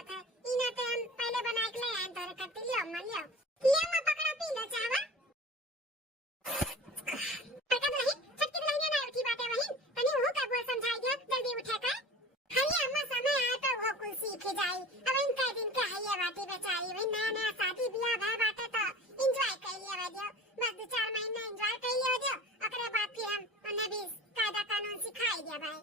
लागत है। इना ते हम पहले बना के ले आए तोरे खातिर लियो अम्मा लियो। ले मैं पकड़ा पी ले चावा। पता नहीं छटकी नहीं ना उठी बाटे वही तनी हो का बोल समझाई दिया जल्दी उठे का। हरी अम्मा समय आए तो वो कुल सीख जाई। अब इनका दिन के हइया बाटी बेचारी वही नया शादी ब्याह भय बाटे तो एंजॉय कर लिया दियो। बस 2-4 महीना एंजॉय कर लिया दियो। ओकरे बाद फिर हम उन्हें भी कायदा कानून सिखाई दिया भाई।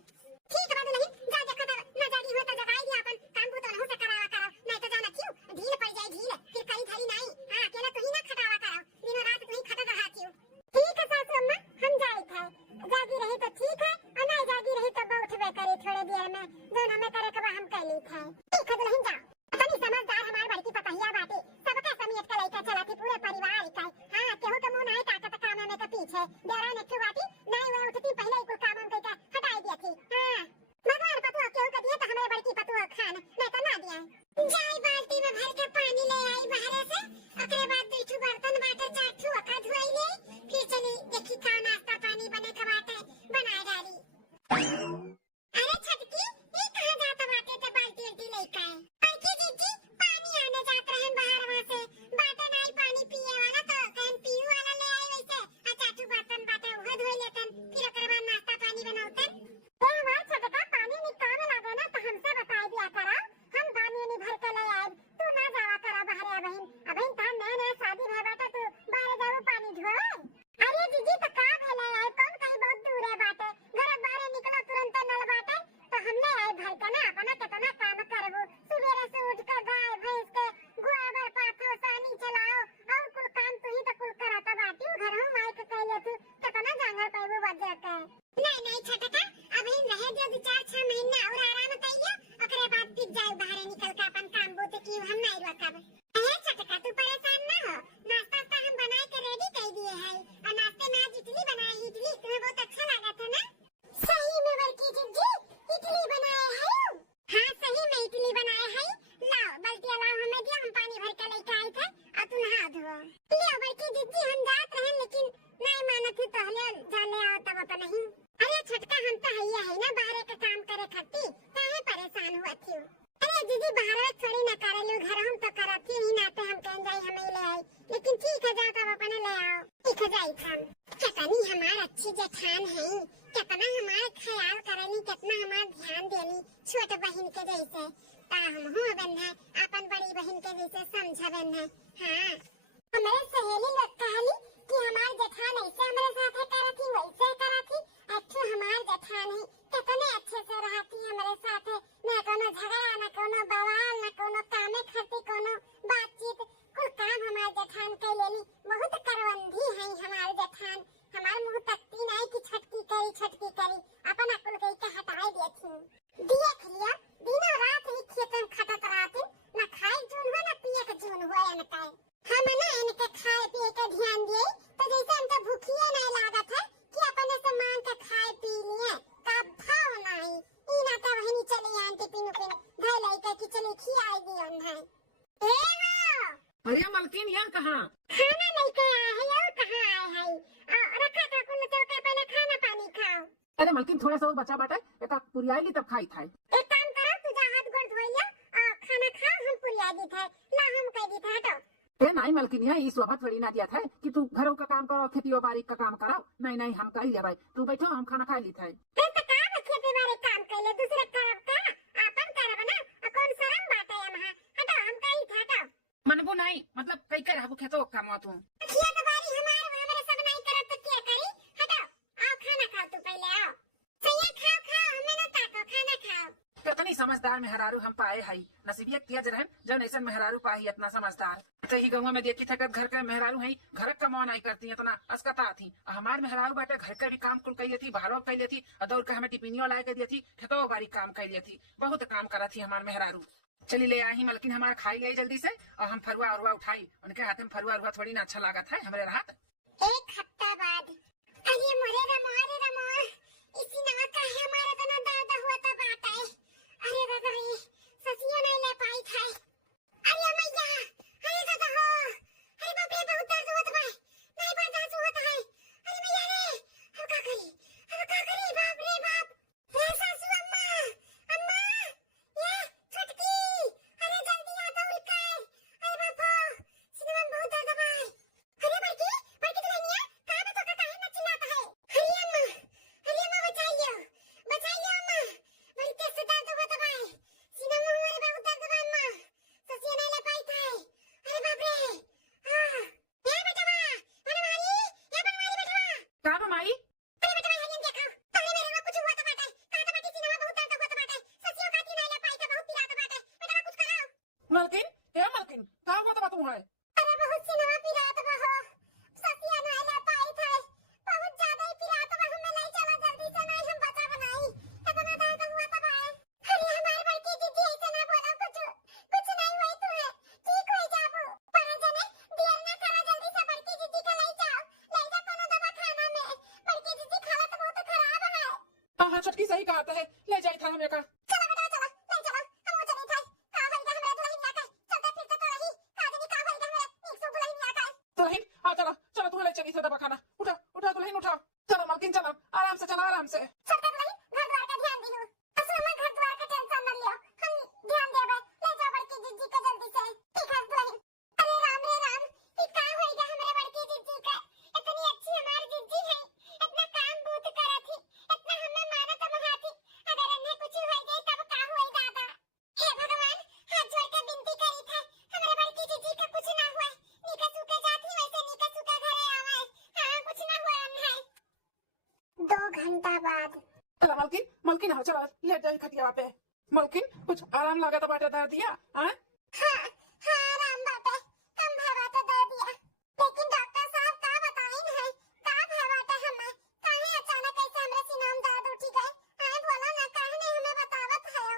ठीक है नहीं जा देखा तो ना जागी हो तो जगाई दिया अपन काम तो नहीं से करावा करो नहीं तो जाना क्यों ढील पड़ जाए ढील फिर कहीं धरी नहीं। हां अकेला तो ही ना खटावा करो दिनों रात तो ही खटा रहा क्यों। ठीक है सासू अम्मा हम जाई थे जागी रही तो ठीक है और नहीं जागी रही तो उठबे करे थोड़े देर में दोनों में करे कब हम कर ली थे। ठीक है दुल्हन जाओ अपनी समझदार हमार बड़की पतहिया बाटे सबका समेट के लेकर चला थी पूरे परिवार का। हां केहू के मुंह नहीं ताकत काम में के पीछे डेरा ने क्यों बाटी नहीं वो उठती पहले ही को काम हम करके हटाई दिया थी। हां भगवान पतुआ केहू के दिए तो हमारे बड़की पतुआ खान नहीं तो ना दिया। जाई बाल्टी में भर के पानी ले आई बाहर से ओकरे बाद दूठू बर्तन बाटे चाठू अका धोई ले फिर चली देखी का नाश्ता पानी बने के बाटे बनाए डाली। अरे छटकी ये कहां जाता बाटे ते बाल्टी उल्टी लेके आए। बाकी जीजी पानी आने जात रहे बाहर वहां से बाटे नहीं पानी पिए वाला तो कहीं पीऊ वाला ले आए वैसे आ चाठू बर्तन बाटे वो धोई लेतन फिर ओकरे बाद नाश्ता पानी बनाउतन। तो हमार छटका पानी निकाल लागे ना तो हमसे बताई दिया करा हम पानी नहीं भर के ले आए तू ना जावा करा बाहर बहन अबे ता नया शादी भय बाटे तू बाहर जाओ पानी धोए। अरे जीजी तो का भेले आए कौन कहीं बहुत दूर है बाटे घर बाहर निकलो तुरंत नल बाटे तो हम ले आए भर के ना अपना कितना काम करबो सुबह से उठ के गाय भैंस के गोबर पाथो सानी चलाओ और कुल काम तू ही तो कुल कराता बाटी घर हूं माई के कहले तू कितना जांगर पाइबो बजे के। नहीं छटका अभी रहे दो 2-4-6 महीना और आराम कइयो ओकरे बाद फिर जाओ बाहर निकल के अपन काम बो तो की हम नहीं रखब। ए छटका तू परेशान ना हो नाश्ता तो हम बना के रेडी कर दिए है और नाश्ते में आज इडली बनाई इडली तुम्हें बहुत अच्छा लगा था ना। सही में बल्कि जीजी इडली बनाए है। हां सही में इडली बनाए है लाओ बाल्टी लाओ हमें दिया हम पानी भर के लेके आए थे और तू नहा धो लियो बल्कि जीजी हम जात रहे लेकिन नहीं मानत तो हले जाने आओ तब तो नहीं। अरे छटका हम तो हइया है ना बाहर के काम करे खाती काहे परेशान हुआ थी। अरे दीदी बाहर थोड़ी ना करे लो घर हम तो करती ही ना तो हम कह जाए हमें ले आई लेकिन ठीक है जाओ तब अपने ले आओ ठीक है जाई हम कितनी हमार अच्छी जेठान है कितना हमार ख्याल करनी कितना हमार ध्यान देनी छोट बहन के जैसे ता हम हो बन्ना अपन बड़ी बहन के जैसे समझ बन्ना। हां हमारे सहेली लोग कहली कि हमार जेठान ऐसे हमारे साथ करती वैसे करती अच्छी हमार जेठान है कितने अच्छे से रहती हमारे साथ ना कोनो झगड़ा ना कोनो बवाल ना कोनो कामे करती कोनो बातचीत कुल काम हमार जेठान के लेनी बहुत करवंधी है हमार जेठान हमार मुंह तकती नहीं कि छटकी करी अपन अकुल कही के हटाई देती देख लिया दिनों रात ही खेतन खटत रहती ना खाए जून हो ना पिए के जून हो इनका हम ना इनके खाए पिए के ध्यान दिए तो जैसे हमको भूखिए नहीं लागत है कि अपने से मांग के खाए पी लिए का भाव नहीं ई ना तो वही चली आंटी पिनु पिन धै लाई के कि चली खियाई दी उन्हें। ए हो अरे मलकिन यहाँ कहाँ खाना लेके आए है और कहाँ आए है रखा का कुल तो के पहले खाना पानी खाओ। अरे मलकिन थोड़ा सा और बचा बाटे एक पुरियाई ली तब खाई था। एक काम करो तू जा हाथ गोड़ धो लिया और खाना खा हम पुरिया दी था ला हम कह दी था हटो। ए नहीं मलकिन यहाँ इस वक्त थोड़ी ना दिया था कि तू घरों का काम करो खेती बाड़ी का काम करो नहीं हम कर ले भाई तू बैठो हम खाना खा ली था। फिर तो काम खेती बाड़ी काम कर ले दूसरे करब का अपन करब ना कौन शर्म बात है यहाँ हटो हम कही था हटो। मनबो नहीं मतलब कई कर हबो खेतो काम तू खेती बाड़ी हमारे सब नहीं करब तो क्या करी हटो आओ खाना खाओ तू पहले आओ सही खाओ हमें ना ताको खाना खाओ। कितनी समझदार मेहरारू हम पाए है नसीबियत तेज रहे जब ऐसा मेहरारू पाई इतना समझदार सही गाँव में देखी था घर के मेहरारू है घर का मौन नहीं करती इतना अस्कता थी हमारे मेहरारू बाटे घर का भी काम कुल कर लेती बाहरों कर लेती दौड़ के हमें टिफिनियों ला के दी थी खेतो बारी काम कर लेती बहुत काम करा थी हमारे मेहरारू। चली ले आई मलकिन हमारा खाई गई जल्दी से और हम फरुआ उरुआ उठाई उनके हाथ में फरुआ उरुआ थोड़ी ना अच्छा लगा था हमारे हाथ। एक हफ्ता बाद अरे मोरे रमो इसी नमक का है हमारे तो ना दर्द हुआ था बात है। अरे दादा रे ससियो नहीं ले पाई था। अरे मैया अरे दादा हो अरे बाप रे बहुत दर्द होता है नहीं बर्दाश्त होता है। अरे मैया रे अब का करी बाप रे बाप रे सासू अम्मा ये छटकी अरे मलकिन क्या मलकिन का हुआ तब तुम है अरे बहुत सी नवा पिरात बहो ससिया न आले पाई था बहुत ज्यादा ही पिरात बहो हमें नहीं चला जल्दी से नहीं हम बचा बनाई इतना दर्द हुआ तब आए अरे हमारे बड़की दीदी ऐसे ना बोलो कुछ नहीं हुई तू है ठीक हो जाबो पर जने देर ना करा जल्दी से बड़की दीदी के ले जाओ कोनो दवा खाना में बड़की दीदी हालत बहुत खराब है हाँ छटकी सही कहा है ले जाई था हमें का चलो बेटा चलो ले चलो हम चली था का होइगा हमरा दुल्हनिया का चलते फिरते तो रही काजनी का होइगा हमरा 100 दुल्हनिया का दुल्हन हाँ चलो चलो तुम्हें ले चली से दवा खाना उठा उठा दुल्हन उठाओ चलो मलकिन चलो आराम से चलो आराम से चलते दुल्हन घर द्वार का ध्यान दियो असु हम घर द्वार का टेंशन न लियो हम ध्यान देबे ले जाओ बड़की जीजी के जल्दी से ठीक है दुल्हन अरे राम ये का होइगा हमरा बड़की जीजी का इतनी अच्छी हमारी जीजी है इतना काम बहुत करा थी इतना हमें माना तो महाती अगर इन्हें कुछ हो जाए तब का होएगा दादा हे भगवान हाथ जोड़ के विनती करी था हमारे बड़की जीजी का कुछ ना हुआ निका सुके जाती वैसे निका सुके घरे आवे हां कुछ ना हुआ अन्हाय 2 घंटा बाद चलो मलकिन मलकिन हाँ चलो ले जाई खटिया पे मलकिन कुछ आराम लगा तो बाटे दर्द दिया हाँ हाँ आराम बाटे कम भावा तो दे दिया लेकिन डॉक्टर साहब का बताइन है का भावाटे हमें काहे अचानक ऐसे हमरे सीना में दर्द उठी गए आए बोला ना काहे नहीं हमें बतावत है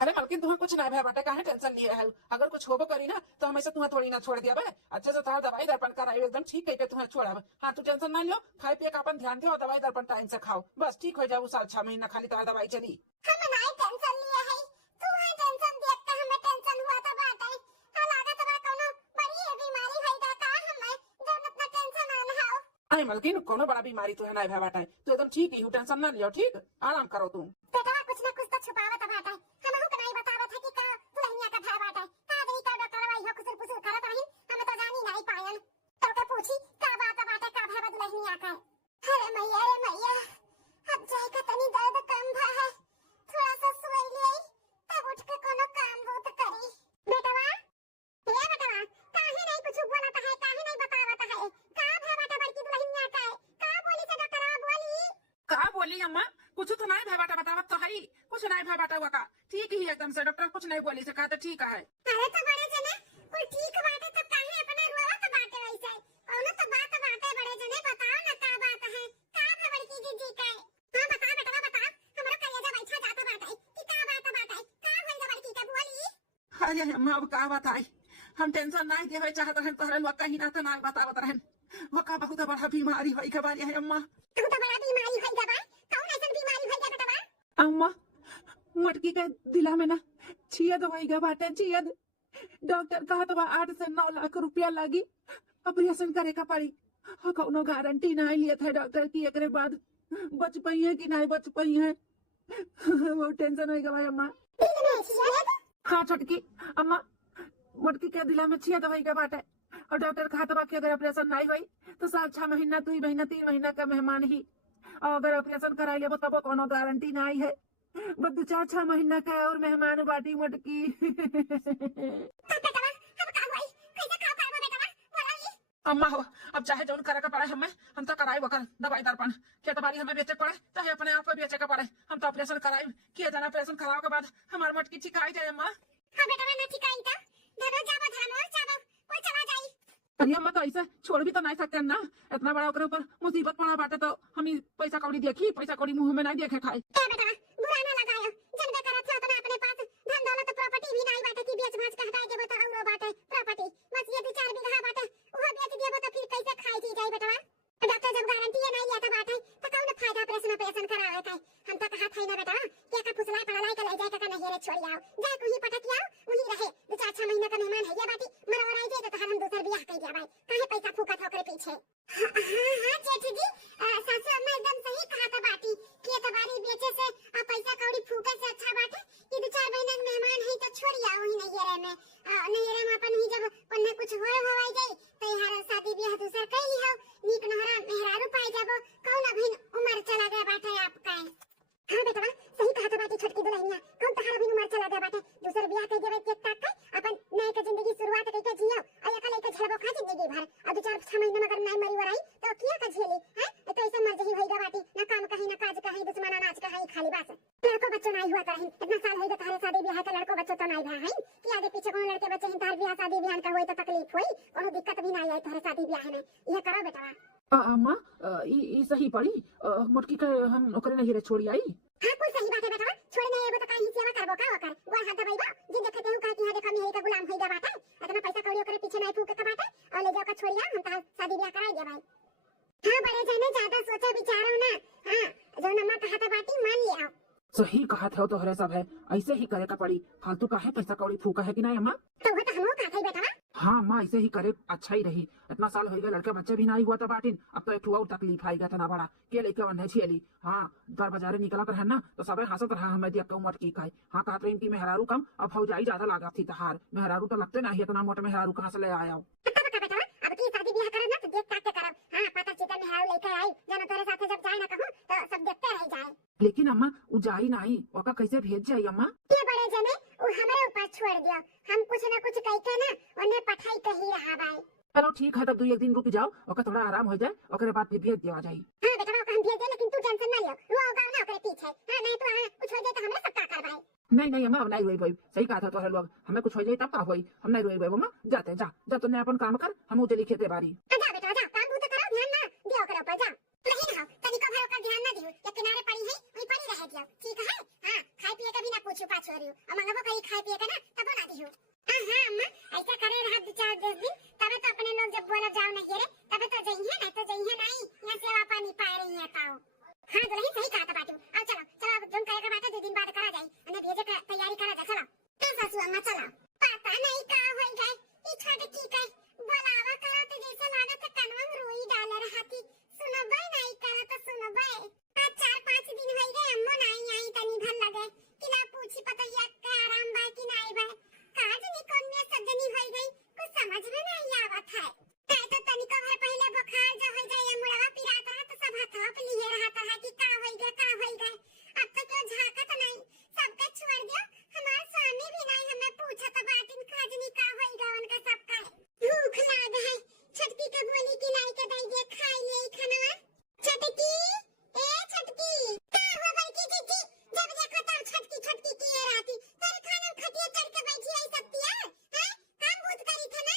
अरे मलकिन तुम्हें कुछ ना बाटे काहे टेंशन लिए है अगर कुछ होबो करी ना तो हमेशा तुम्हें थोड़ी ना छोड़ दिया बे अच्छे से तार दवाई दर्पण कराई एकदम ठीक कह के तुम्हें छोड़ा हाँ तू टेंशन ना लियो खाई पिए का अपन ध्यान दियो दवाई दर्पण टाइम से खाओ बस ठीक हो जाओ 6 महीना खाली तार दवाई चली हम नहीं टेंशन लिए है तू है टेंशन देख के हमें टेंशन हुआ तो बात है तो लागत बा कोनो बड़ी बीमारी है का हमें जो इतना टेंशन आन हाउ अरे मलकिन कोनो बड़ा बीमारी तो है ना बाटे तू एकदम ठीक ही हो टेंशन ना लियो ठीक आराम करो तुम बेटा कुछ ना कुछ तो छुपावत बाटे हम को नहीं बतावत है कि का दुल्हनिया का भाई बाटे का आदमी का डॉक्टर भाई हो कुछ पुछ करत रही हम तो जानी नहीं पायन तो के पूछी का बात बाटे का भाई दुल्हनिया का अरे मैया अब जाए का तनी दर्द कम भा है थोड़ा सा सोई ले तब उठ के कोनो काम बहुत करी बेटवा ये बेटवा काहे नहीं कुछ बोलत है काहे नहीं बतावत है का भाई बाटे बड़की दुल्हनिया का का बोली से डॉक्टर बोली का बोली अम्मा कुछ तो नहीं बाटा बतावत तो है कुछ नहीं बाटा हुआ का ठीक ही एकदम से डॉक्टर कुछ नहीं बोली से कहा तो ठीक है अरे तो बड़े जने कोई ठीक बाटे तो काहे अपना रोवत बाटे वैसे कौनो तो बात बाटे बड़े जने बताओ ना का बात है का खबर की जीजी का हां बता बेटा बता हमरो कलेजा बैठा जाता बाटे कि का बात बाटे का होई बड़की का बोली अरे अम्मा अब का बताई हम टेंशन नहीं देवे चाहत रहन तोहरे लोग कहीं ना तो नहीं बतावत रहन वो का बहुत बड़ा बीमारी होई के बारी है अम्मा तू तो बड़ा बीमारी होई गबा कौन ऐसा बीमारी होई गबा बेटा अम्मा मटकी के दिला में ना छियद होई गए बाटे छियद डॉक्टर कहा तो 8 से 9 लाख रुपया लगी ऑपरेशन करे का पड़ी हाँ कौनो गारंटी नहीं लिए थे डॉक्टर की एकरे बाद बच पाई है कि नहीं बच पाई है वो टेंशन होई गई अम्मा दिल में छियद हाँ छोटकी अम्मा मटकी के दिला में छियद होई गए बाटे और डॉक्टर कहा तो बाकी अगर ऑपरेशन नहीं हुई तो 6 महीना 2 महीना 3 महीना का मेहमान ही और अगर ऑपरेशन कराई लेबो तब कोनो गारंटी नहीं है बस 2-4 महीना का और मेहमान बाटी मटकी अम्मा हो अब चाहे जौन करे का पड़े हम तो कराई वकर दवाई दर्पण क्या तुम्हारी हमें बेचे पड़े चाहे अपने आप को बेचे का पड़े हम तो ऑपरेशन कराई किया जाना ऑपरेशन कराओ के बाद हमारी मटकी छिकाई जाए अम्मा हां बेटा ना ठिकाई था धरो जाबो धरो जाबो कोई चला जाई अरे अम्मा तो ऐसे छोड़ भी तो नहीं सकते ना इतना बड़ा ओकरे ऊपर मुसीबत पड़ा बाटे तो हम ही पैसा कौड़ी देखी पैसा कौड़ी मुंह में नहीं देखे खाए क्या बेटा बुरा ना लगायो जन बे करत था तो अपने पास धन दौलत प्रॉपर्टी भी नहीं बाटे की बेच भांज के हटाई देबो तो औरो बाटे प्रॉपर्टी बस ये 2-4 बीघा बाटे वो बेच देबो तो फिर कैसे खाई जी जाई बेटा डॉक्टर जब गारंटी नहीं लिया था बाटे तो कौन फायदा ऑपरेशन करावे का हम तो कहा था ना बेटा क्या का फुसला पड़ा का ले जाए का नहीं रे छोड़ आओ जा तू ही पटक आओ वही रहे 2-4 महीना का मेहमान है ये बाटी मरवराई दे तो हम दूसर बियाह कर दिया भाई काहे पैसा फूकत होकर पीछे हां जेठी जी सासू अम्मा एकदम सही कहा था बाटी कि तबारी बेचे से पैसा कौड़ी फूके से अच्छा बात है ये 2-4 महीना के मेहमान है तो छोड़ आओ ही नैयरे में अपन ही जब कोन्ने कुछ होई जाए तो यार शादी ब्याह दूसरा कर ली हो नीक नहरा मेहरारू पाई जाबो कौन अभी उम्र चला गया बाटे आपका हां बेटा सही कहा था बाटी छोटकी दुल्हनिया कौन तहार अभी उम्र चला गया बाटे दूसर ब्याह कर देबे के तक अपन नए के जिंदगी शुरुआत करके जियो और एक लेके झलबो खा जिंदगी भर अब 4-6 महीने में अगर नहीं मरी वराई तो किया का झेली हैं तो ऐसे मर जही होईगा बाटी ना काम कहीं ना काज कहीं दुश्मन अनाज कहीं खाली बस लड़को बच्चों नहीं हुआ करहीं इतना साल होईगा तारे शादी ब्याह का लड़को बच्चों तो नहीं भा हैं कि आगे पीछे कोनो लड़के बच्चे हिंतार ब्याह शादी ब्याह का होई तो तकलीफ होई, कोनो दिक्कत भी ना आई तोहरे शादी ब्याह में। यह करो बेटा। अम्मा ई सही पड़ी मोटकी के हम ओकरे नहीं रे छोड़ी आई। हां कुल सही बात है बेटा, छोड़ने एबो तो काई सेवा करबो का ओकर गोल हाथ दबाइबो, जिन देखते हूं का कि हां देखा मेरी का गुलाम होई दा बाटे, इतना पैसा कौड़ी ओकरे पीछे नहीं फूके का बाटे और ले जाओ का छोड़िया हम ता शादी ब्याह कराई दे भाई। हां बड़े जने ज्यादा सोचो विचारो ना। हां जो अम्मा कहा था बाटी मान लिया। सही कहा था तोहरे सब है, ऐसे ही करे का पड़ी, फालतू का है पैसा कौड़ी फूका है कि नहीं अम्मा। तो वो तो हमो का था बेटा। हाँ अम्मा ऐसे ही करे अच्छा ही रही, इतना साल हो गया लड़के बच्चे भी नहीं हुआ था बाटिन, अब तो एक और तकलीफ आई गया था ना बड़ा के लेके वन्ने छियली। हाँ बार बाजारे निकलत रहे ना तो सबे हंसत रहा हमें देख के उमट की काई। हाँ कहत रही कि मेहरारू कम अब फौजाई ज्यादा लागत थी तहार, मेहरारू तो लगते नहीं इतना मोटे मेहरारू कहाँ से ले आया हो। अब की शादी ब्याह करब ना तो देख ताक के करब। हां पता चीता मेहरारू लेके आई जानो तोरे साथे जब जाए ना कहूं तो सब देखते रह जाए। लेकिन अम्मा उ जाई नहीं ओका कैसे भेज जाई अम्मा। ये बड़े जने वो हमारे ऊपर छोड़ दियो, हम कुछ ना कुछ कह के ना उन्हें पठाई कही रहा भाई। चलो ठीक है तब 2 एक दिन रुक जाओ ओका थोड़ा आराम हो जाए ओकरे बाद फिर भेज दिया जाई। हां बेटा ओका हम भेज दे लेकिन तू टेंशन ना लियो, वो होगा ना ओकरे पीछे। हां नहीं तो कुछ हो जाए तो हमरे सबका कर भाई। नहीं नहीं अम्मा अब नहीं रोई सही कहा था तोहरे लोग, हमें कुछ हो जाए तब का होई, हम नहीं रोई अम्मा जाते जा जा तूने अपन काम कर हम चली खेते बारी। जा बेटा जा काम बूते करो ध्यान ना दियो ओकरे ऊपर जा। नहीं ना तनिको भर ओकर ध्यान ना दियो, ये किनारे पड़ी है वही पड़ी रह दियो ठीक है। हां खाए पिए के भी ना पूछू पाछू रहियो और मंगबो कहीं खाए पिए के ना तब ना दियो। हां अम्मा ऐसा करे रहा 2-4 दिन तबे तो अपने लोग जब बोला जाओ नहीं रे तबे तो जइए ना तो जइए नहीं यहां सेवा पानी पाए रही है ताऊ। हां दुल्हन सही कहा था बाटू। अब चलो चलो अब जोन करेगा बात 2 दिन बाद करा जाए और भेजे का तैयारी करा जा चलो। हां सासू अम्मा चलो पता नहीं का होई गए ई छोटे की कह बोलावा करा तो जैसे लागत है कनवा में रोई डाल रहा थी सुनो भाई नहीं करा तो सुनो भाई। आज 4-5 दिन हो गए अम्मा नहीं आई तनी भल लगे कि ना पूछी पता या के आराम बा कि नहीं बा काज नी कोन में सजनी हो गई कुछ समझ में नहीं आवत है। काहे तो तनिको भर पहले बुखार जो हो जाए मुड़वा पिराता है तो सब हाथ लिए रहता है कि का हो गए अब तो क्यों झाकत नहीं सबका छोड़ दियो हमार स्वामी भी नहीं हमें पूछा तो बाटिन खाजनी का हो गए उनका सबका भूख लाग है छटकी के बोली कि नहीं के दई दे खाई ले खाना। छटकी ए छटकी का हो बड़की जीजी जब देखो तब छटकी की ये राती तेरे खाना खटिया चढ़ के बैठी रही सकती है हैं काम भूत करी थे ना।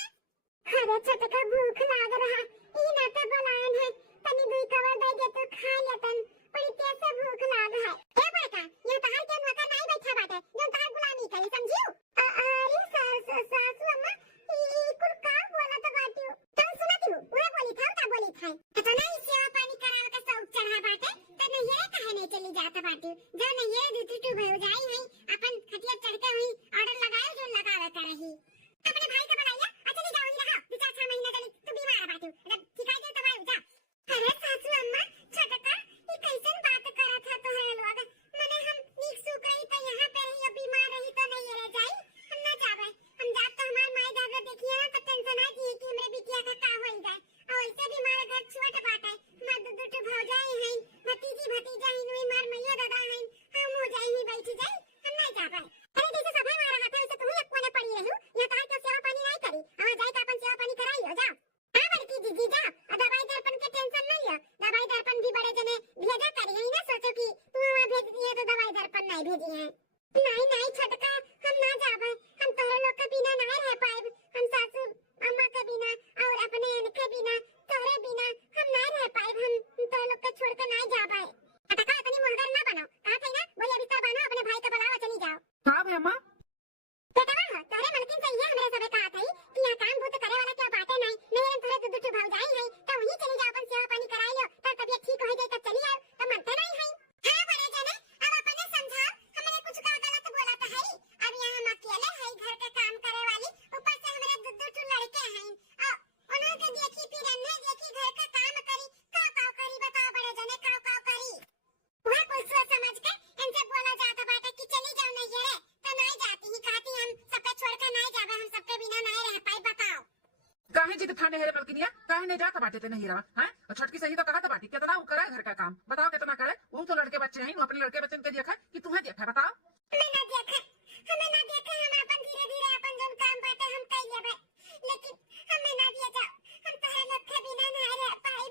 अरे छटका भूख लाग रहा ई ना तो बलायन है तनी दुई कवर दे दे तो खा लेतन बड़ी तेज से भूख लाग है। ए बड़का ये तहार के नौकर नहीं बैठा बाटे जो तहार गुलामी करी समझियो। अरे सासू अम्मा ई कुल का बोला तो बाटू तो सुनत हूं पूरा बोली था तो नहीं सेवा पानी करावे का शौक चढ़ा बाटे तो नहीं ये काहे नहीं चली जाता बाटू जो नहीं ये दूतू हो जाई है अपन खटिया चढ़ के हुई ऑर्डर लगाए जो लगावे कर रही अपने भाई का बुलाइया अच्छा नहीं जाओ रहा 2-4 महीना चली तू बीमार है बाटू जब सिखाई दे तो भाई जा। अरे सासू अम्मा छटका ये कैसन बात करा था तो है लोग मने हम नीक सुख रही तो यहां पे रही बीमार रही तो नहीं रह जाई हम ना जावे हम जात तो हमार माई दादा देखिए ना तो टेंशन आई थी कि हमरे बिटिया का होई जाए और ऐसे भी हमारे घर छोट बात है मत दुटू भौजाई है भतीजी भतीजा है नुई मार मैया दादा है हम हो जाई ही बैठी जाई हम नहीं जावे। अरे जैसे सब मारा हाथ वैसे तू एक कोने पड़ी रहू या तार के सेवा पानी नहीं करी हम जाए तो अपन सेवा पानी कराई हो जाओ। हां बड़की दीदी जा दवाई दर्पण के टेंशन नहीं लो दवाई दर्पण भी बड़े जने भेजा करी है ना सोचो कि तू वहां भेज दिए तो दवाई दर्पण नहीं भेजी है। नहीं छटका हम ना जावे हम तोरे लोग के बिना नहीं रह पाए हम सासू अम्मा के बिना और अपने इनके बिना तोरे बिना हम नहीं रह पाए हम तोरे लोग के छोड़ के नहीं जा पाए। अटका इतनी मुहगर ना बनो कहा थे ना बोले बिस्तर बनो अपने भाई का बुलाओ चली जाओ। का है अम्मा बेटा हो तोरे मलकिन से ये हमरे सबे कहा थई कि यहां काम भूत करे वाला क्या बातें नहीं तोरे दुदुटू भौजाई है तो वही चली जाओ अपन सेवा पानी कराई लो तो तबीयत ठीक हो जाए तब चली आओ तो मनते नहीं है। हां बड़े जने अब अपने समझा हमने कुछ का गलत बोला तो है अब यहां हम अकेले है घर का काम करे वाली ऊपर से हमरे दुदुटू लड़के हैं और उन्हों के देखी फिर अन्य देखी घर का काम करी का करी बताओ बड़े जने का करी वह कुछ सोच समझ के इनसे बोला जाता बाटे कि चली जाओ नहीं रे तो नहीं जाती ही कहती हम सबके छोड़ के नहीं जावे हम सबके बिना नहीं रह पाई बताओ। काहे जिद ठाने है रे बल्किनिया काहे नहीं जाता बाटे ते नहीं रहा हैं और छटकी सही तो कहा था बाटी कितना वो करे घर का काम बताओ कितना करे वो तो लड़के बच्चे हैं अपने लड़के बच्चे के देखा कि तुम्हें देखा बताओ। हमें ना देखा हम अपन धीरे अपन जो काम बाटे हम कर लेबे लेकिन हमें ना भेजा हम तोहरे लोग के बिना नहीं रह पाई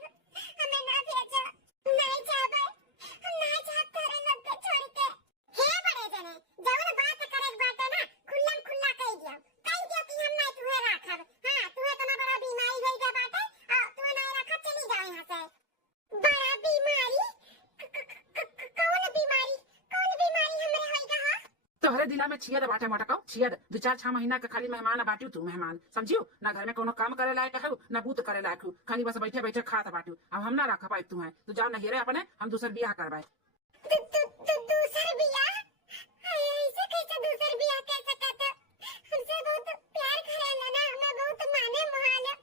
हमें ना भेजा नहीं जाबे हम नहीं चाहत तोहरे लोग के छोड़ के। हे बड़े जने जवन बात करे बाटे ना खुल्लम खुल्ला कह तोरे दिला में छियद बाटे मटकाओ छियद 2-4 महीना के खाली मेहमान बाटू तू मेहमान समझियो ना घर में कोनो काम करे लायक है ना बूत करे लायक हूँ खाली बस बैठे बैठे खात बाटू अब हम ना रख पाए तू है तो जाओ नहिरे अपने हम दूसर बियाह करवाए। दूसर बियाह ऐसे कैसे दूसर बियाह कर सकत हमसे बहुत प्यार करेला ना हमें बहुत माने मोहाले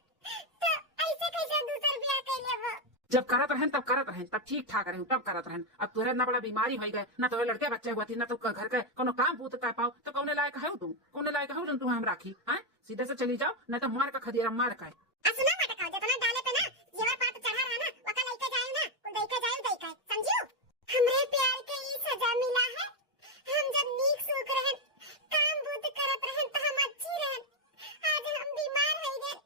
तो ऐसे कैसे दूसर बियाह कर लेबो। जब करत रहन तब करत रहन तब ठीक ठाक रहन तब करत रहन अब तोरे इतना बड़ा बीमारी हो गए ना तोरे लड़के बच्चे हुआ थी ना तो घर के कोनो काम बूत कर पाओ तो कौने लायक है तुम कौने लायक है तुम हम राखी हैं सीधे से चली जाओ नहीं तो मार का खदिया मार का सुना मटका जितना डाले पे ना जेवर पात चढ़ा रहा ना वका लइका जाए ना कुल दैका जाए दैका समझियो। हमरे प्यार के ई सजा मिला है हम जब नीक सुख रहन काम बूत करत रहन तो हम अच्छी रहन आज हम बीमार हो गए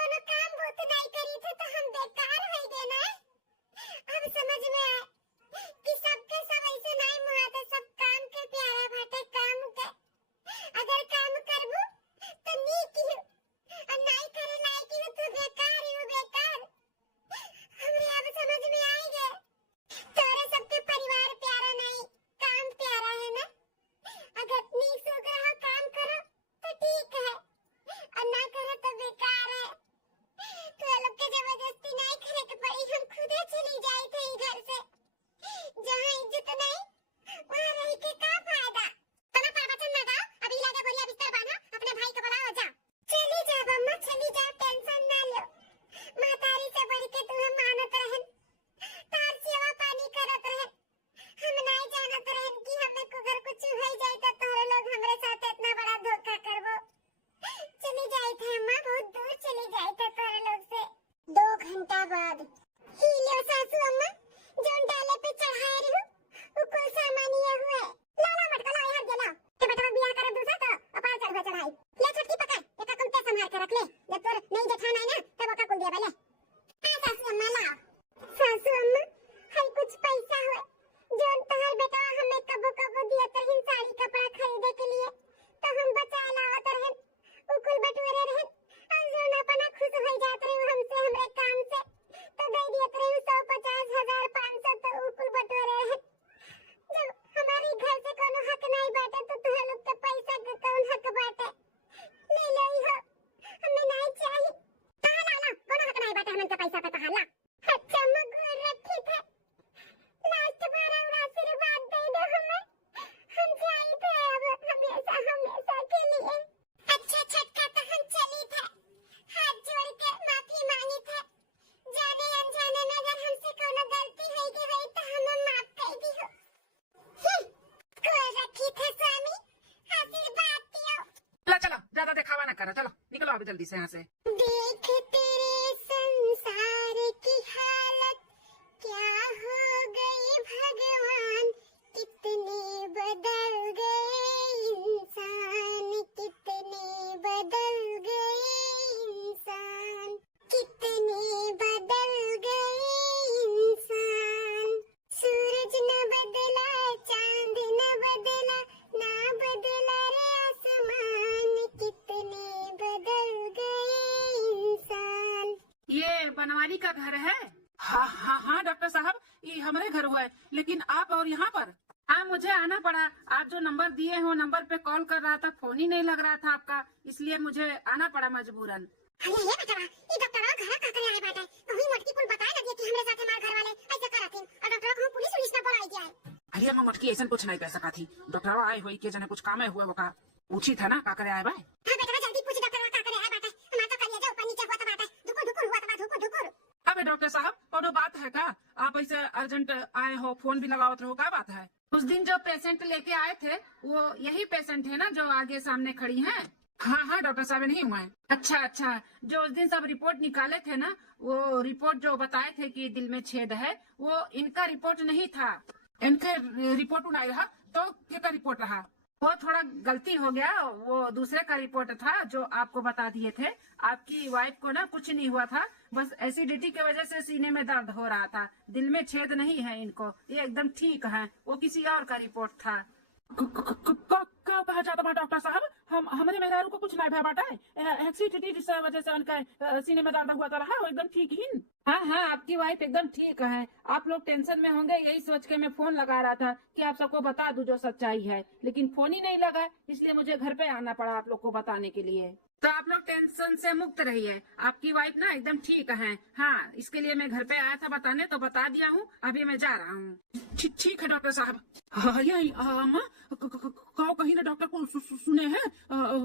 कोनो काम बूत नहीं करी थे तो हम बेकार हो गए ना। अब समझ में आए कि सबके सब ऐसे नहीं मुहाते सब काम के प्यारा बाटे काम के अगर काम करबू तो नीक ही और नहीं करे लायक ही तो बेकार ही बेकार। हमरे अब समझ में आई गए तोरे सबके परिवार प्यारा नहीं काम प्यारा है ना अगर नीक सुख रहो काम करो तो ठीक है और ना करो तो बेकार है। तो लोग के जबरदस्ती नहीं करे के पड़ी हम खुद ही चली जाए थे घर से जहाँ इज्जत नहीं वहाँ रह के का फायदा। तना प्रवचन ना गाओ अभी लागे बोरिया बिस्तर बांधो अपने भाई को बुलाओ जाओ चली जा बम्मा चली जा टेंशन ना लो मातारी से बढ़ के तू हम मानत रहन तार सेवा पानी करत रहन हम नहीं जानत रहन कि हमें को अगर कुछ हो जाए तो तोरे लोग हमरे साथ इतना बड़ा धोखा करबो। चली जाए थे अम्मा बहुत दूर चली जाए थे तोरे लोग से। 2 घंटा बाद ही लो सासू अम्मा जोन डाले पे चढ़ाए रहू वो कोई सामान ये हुए ला मटका ला यार गेला के बेटा बियाह कर दूसरा तो अपार चढ़वा चढ़ाई ले छोटकी पकड़ एका कुलते संभाल के रख ले जब तोर नहीं जेठान आए ना तब ओका कुल दे बेले आ सासू अम्मा लाओ। सासू अम्मा हाय कुछ पैसा हुए जोन तोहर बेटा हमें कबो कबो दिया तरहिन साड़ी कपड़ा खरीदे के लिए तो हम बचा लावत रहन उ कुल बटोरे रहन और जोन अपना खुश हो जात रहे हमसे हमरे काम से तो दे दियत रहे 150 हजार 500 तो उ कुल बटोरे रहन। जब हमारी घर से कोनो हक नहीं बाटे तो तुहे लोग के पैसा के कौन हक बाटे ले ले हो हमें नहीं चाहिए कहां ला कोनो हक नहीं बाटे हमन के पैसा पे कहां ला अच्छा मगुर रखी थे लास्ट बार और आशीर्वाद दे दो हमें हम जाई थे अब हमेशा हमेशा के लिए। अच्छा छटका तो हम चली थे हाथ जोड़ के माफी मांगी थे जाने अनजाने में अगर हमसे कोनो गलती है कि हुई तो हमें माफ कर दी हो। कोई रखी थे स्वामी आशीर्वाद दियो। चलो चलो ज्यादा दिखावा ना करो चलो निकलो अभी जल्दी से यहाँ से। देख तेरे संसार की हालत क्या हो गई भगवान कितने बदल गए इंसान कितने बदल गए इंसान कितने बदल गए इंसान। सूरज न बदला चांद न बदला ना बदला रे आसमान कितने बदल गए इंसान। ये बनवारी का घर है? हाँ हाँ हाँ डॉक्टर साहब ये हमारे घर हुआ है लेकिन आप और यहाँ पर हाँ मुझे आना पड़ा आप जो नंबर दिए हो नंबर पे कॉल कर रहा था फोन ही नहीं लग रहा था आपका इसलिए मुझे आना पड़ा मजबूरन। अरे ये बता ये डॉक्टर का घर का करे आए बाटे कहीं मोटकी कुल बताए लगे कि हमरे साथ हमारे घर वाले ऐसे करथिन और डॉक्टर को पुलिस पुलिस ना बोलाई दिया है। अरे मैं मटकी ऐसा कुछ नहीं कह सका थी डॉक्टर आए हुई के जने कुछ काम हुआ वो का पूछी था ना का करे आए भाई। हां बेटा जल्दी पूछ डॉक्टर का करे आए बाटे हमारा तो करिए जो ऊपर नीचे हुआ तो बाटे धुकुर धुकुर हुआ तो धुकुर धुकुर। अबे डॉक्टर साहब कोनो बात है का आप ऐसे अर्जेंट आए हो फोन भी लगावत रहो का बात है? उस दिन जो पेशेंट लेके आए थे वो यही पेशेंट है ना जो आगे सामने खड़ी हैं? हाँ हाँ डॉक्टर साहब नहीं हुआ है। अच्छा अच्छा जो उस दिन सब रिपोर्ट निकाले थे ना वो रिपोर्ट जो बताए थे कि दिल में छेद है वो इनका रिपोर्ट नहीं था इनके रिपोर्ट नहीं रहा तो क्या रिपोर्ट रहा वो थोड़ा गलती हो गया वो दूसरे का रिपोर्ट था जो आपको बता दिए थे। आपकी वाइफ को ना कुछ नहीं हुआ था बस एसिडिटी की वजह से सीने में दर्द हो रहा था दिल में छेद नहीं है इनको ये एकदम ठीक है वो किसी और का रिपोर्ट था। का कहा जाता बा डॉक्टर साहब, हम हमारे मेहरारू को कुछ नहीं भय बाटा है, एक्सीडेंट जिस वजह से उनका सीने में दर्द हुआ था रहा, वो एकदम ठीक ही। हाँ हाँ, आपकी वाइफ एकदम ठीक है। आप लोग टेंशन में होंगे, यही सोच के मैं फोन लगा रहा था कि आप सबको बता दूं जो सच्चाई है, लेकिन फोन ही नहीं लगा, इसलिए मुझे घर पे आना पड़ा आप लोग को बताने के लिए। तो आप लोग टेंशन से मुक्त रहिए, आपकी वाइफ ना एकदम ठीक है। हाँ, इसके लिए मैं घर पे आया था बताने, तो बता दिया हूँ, अभी मैं जा रहा हूँ। ठीक है डॉक्टर साहब। हाँ, यही अम्मा कहो कहीं ना डॉक्टर को सुने हैं,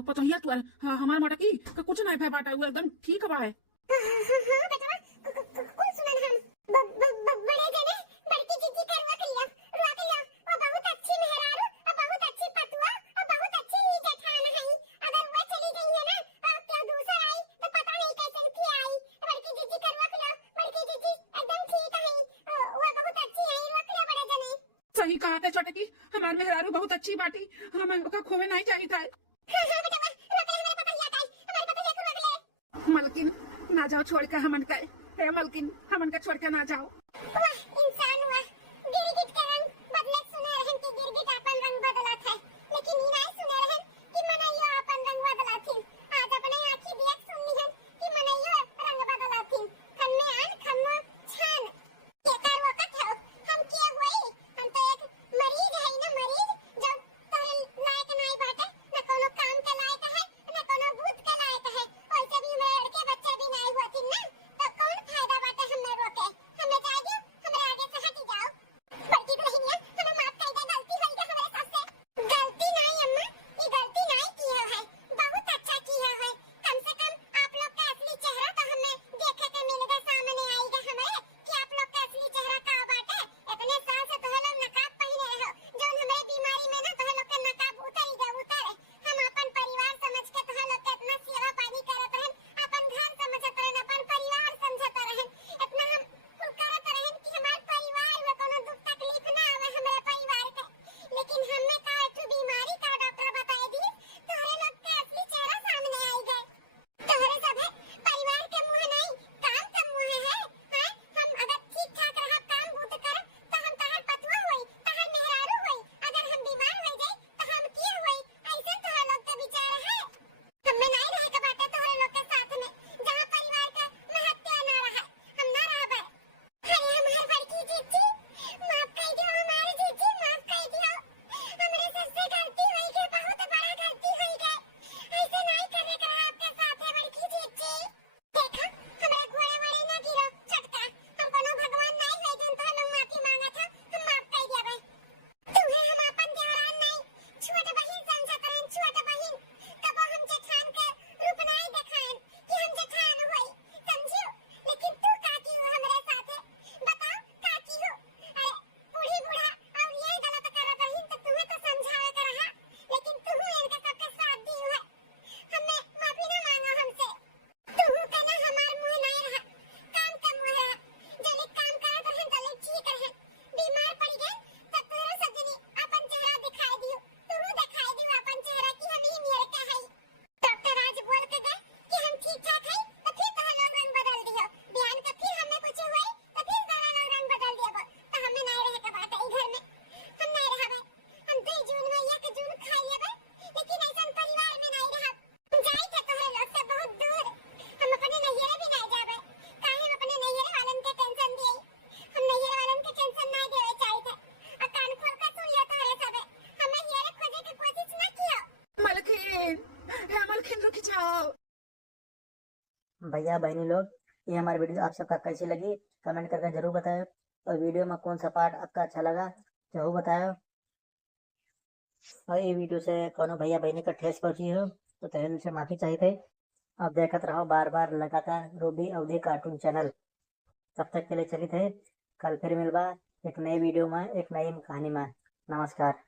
पता ही तू हमारे मोटा की कुछ नहीं भय बाटा, वो एकदम ठीक बा है। कुल सुनन हम बड़े जने बड़की जीजी का रुआ के लिया और बहुत अच्छी मेहरारू और बहुत अच्छी पतुआ और बहुत अच्छी जेठान है। अगर वो चली गई है ना और क्या दूसरा आई तो पता नहीं कैसे की आई। बड़की जीजी का रुआ के लिया, बड़की जीजी एकदम ठीक है, वो बहुत अच्छी है, रुआ के लिया बड़े जने। सही कहा था छोटे की, हमारे मेहरारू बहुत अच्छी बाटी, हमें का खोवे नहीं चाहिए था। हां हां बेटा, रुआ के हमारे पता ही आता है, हमारे पता लेकर रुआ के ले। मलकिन ना जाओ छोड़ के हमन का, हे मलकिन हमन का छोड़ के ना जाओ। वाह इंसान हुआ, गिरगिट का रंग बदले सुने रहन के गिरगिट अपन रंग बदलत है, लेकिन ई नहीं सुने रहन कि मनैयो अपन रंग बदलत थी। आज अपने आंखी देख सुननी है कि मनैयो रंग बदलत थी। खन्ने आन खन्नो छान के कर वक्त हो हम के हुई, हम तो एक मरीज है ना, मरीज जो तोरे लायक नहीं बाटे, ना कोनो काम के लायक है ना कोनो भूत के लायक है। वैसे भी मेरे लड़के बच्चे भी नहीं हुआ थी ना, तो कौन फायदा बाटे हमें रोके, हमें जा दो, हमारे आगे से हट जाओ। बड़की बहनिया हमें माफ कर दे, गलती हुई है हमारे साथ से। गलती नहीं अम्मा, ये गलती नहीं की है, बहुत अच्छा किया है। कम से कम आप लोग का असली चेहरा तो हमें देखे के मिलेगा, सामने आएगा हमें कि आप लोग का असली चेहरा का बाटे। इतने साल से तो लोग नकाब पहने हो, जो हमारे बीमारी में ना तो लोग का नकाब उतर गया उतर। हम अपन परिवार समझ के तो लोग का इतना सेवा पानी करत रहन, अपन घर समझत रहन, अपन परिवार समझत रहन, इतना हम कुल करत रहन कि हमार परिवार में कोनो दुख तकलीफ ना आवे हमारे परिवार के। लेकिन हमें का एक बीमारी का डॉक्टर बता दी, तोहरे लोग का असली चेहरा सामने आई गए। तोहरे सब है परिवार के मुंह नहीं, काम का मुंह है। हम अगर ठीक ठाक रहा काम बूत कर तो हम तहर पतुआ होई, तहर मेहरारू होई। अगर हम बीमार हो जाए तो हम की होई, ऐसे तोहरे लोग का विचार है। हमें नहीं रहे के बाटे तोहरे लोग के साथ में, जहां परिवार का महत्व ना रहा, हम ना रहबे। अरे हमार बड़की जीजी माफ कर दियो, हमारे जीजी माफ कर दियो, हमरे सबसे गलती हुई के, बहुत बड़ा गलती हुई के, ऐसे नहीं करे के रहा आपके साथ है बड़की जीजी। देखा हमरा घोड़े वाले ना गिरो छटका, हम कोनो भगवान नहीं है जन तो लोग माफी मांगा था, हम माफ कर दिया भाई। तुम्हें हम अपन देवरान नहीं छोट बहन समझत रहन, छोट बहन कबो हम जेठान के रूप नहीं देखाएन कि हम जेठान होई, समझियो। लेकिन तू का की हो हमरे साथे, बताओ का की हो। अरे बूढ़ी बूढ़ा और ये गलत करत रही तो तुम्हें तो समझावे के रहा, लेकिन तू इनके सबके साथ दी है, हमें माफी ना मांगो हमसे। तू कहना हमार मुंह नहीं रहा, काम का मुंह रहा, जले काम करत रहन तले ठीक रहन, बीमार पड़ गए तो तोरो सजनी अपन चेहरा दिखाई दियो, तू दिखाई दियो अपन चेहरा कि हम ही मेरे का है। डॉक्टर आज बोल के गए कि हम ठीक ठाक है, तो फिर तो लोग रंग बदल दियो, बयान का फिर हमें कुछ हुए तो फिर सारा लोग रंग बदल दियो, तो हमें नहीं रहे के बात है ई घर में, हम नहीं रहबे। हम 2 जून में 1 जून खा लेबे, लेकिन ऐसा परिवार में नहीं रहब। जाई के तोहरे लोग से बहुत दूर, हम अपने नैहरे भी नहीं जाबे, काहे हम अपने नैहरे वालन के टेंशन दिए, हम नैहरे वालन के टेंशन नहीं देवे चाहिए थे। और कान खोल कर सुन लिया तोहरे सबे, हमें हेरे खोजे की कोशिश ना कियो। मलकिन, हे मलकिन रुक जाओ। भैया बहनी लोग, ये हमारी वीडियो आप सबका कैसी लगी कमेंट करके जरूर बताएं, और वीडियो में कौन सा पार्ट आपका अच्छा लगा जरूर बताएं। और ये वीडियो से कोनो भैया बहनी का ठेस पहुंची हो तो तहे दिल से माफी चाहिए थे। अब देखते रहो बार बार लगातार रूबी अवधी कार्टून चैनल। तब तक के लिए चली थे, कल फिर मिलबा एक नई वीडियो में एक नई कहानी में। नमस्कार।